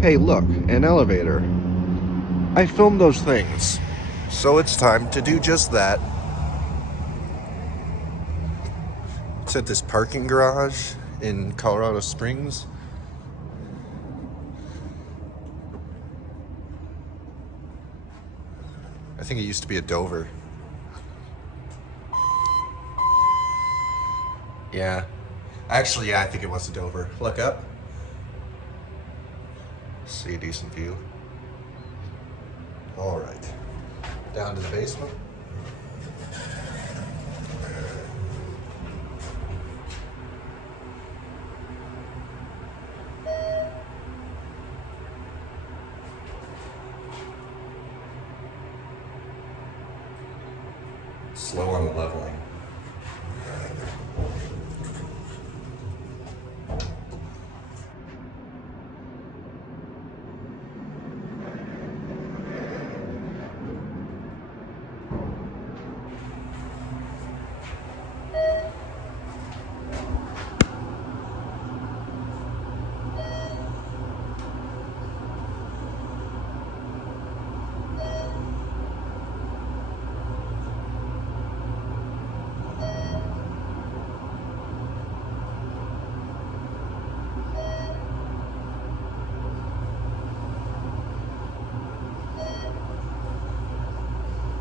Hey, look, an elevator. I filmed those things. So it's time to do just that. It's at this parking garage in Colorado Springs. I think it used to be a Dover. Yeah. Actually, yeah, I think it was a Dover. Look up. See a decent view. All right. Down to the basement. Slow on the leveling.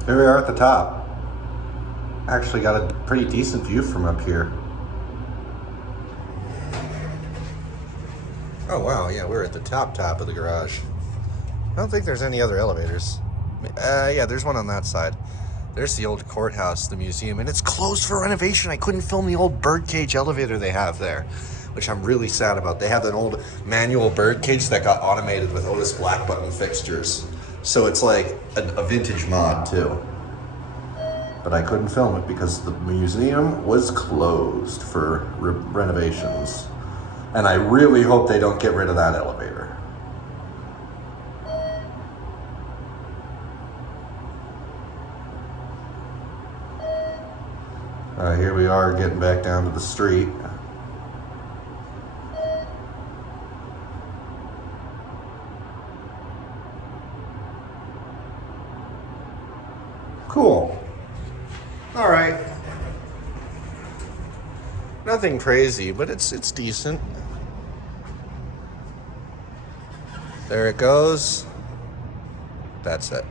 Here we are at the top. Actually got a pretty decent view from up here. Oh wow, yeah, we're at the top of the garage. I don't think there's any other elevators. Yeah, there's one on that side. There's the old courthouse, the museum, and it's closed for renovation. I couldn't film the old birdcage elevator they have there, which I'm really sad about. They have an old manual birdcage that got automated with Otis black button fixtures. So it's like a vintage mod too. But I couldn't film it because the museum was closed for renovations. And I really hope they don't get rid of that elevator. Here we are getting back down to the street. Cool. All right. Nothing crazy, but it's decent. There it goes. That's it.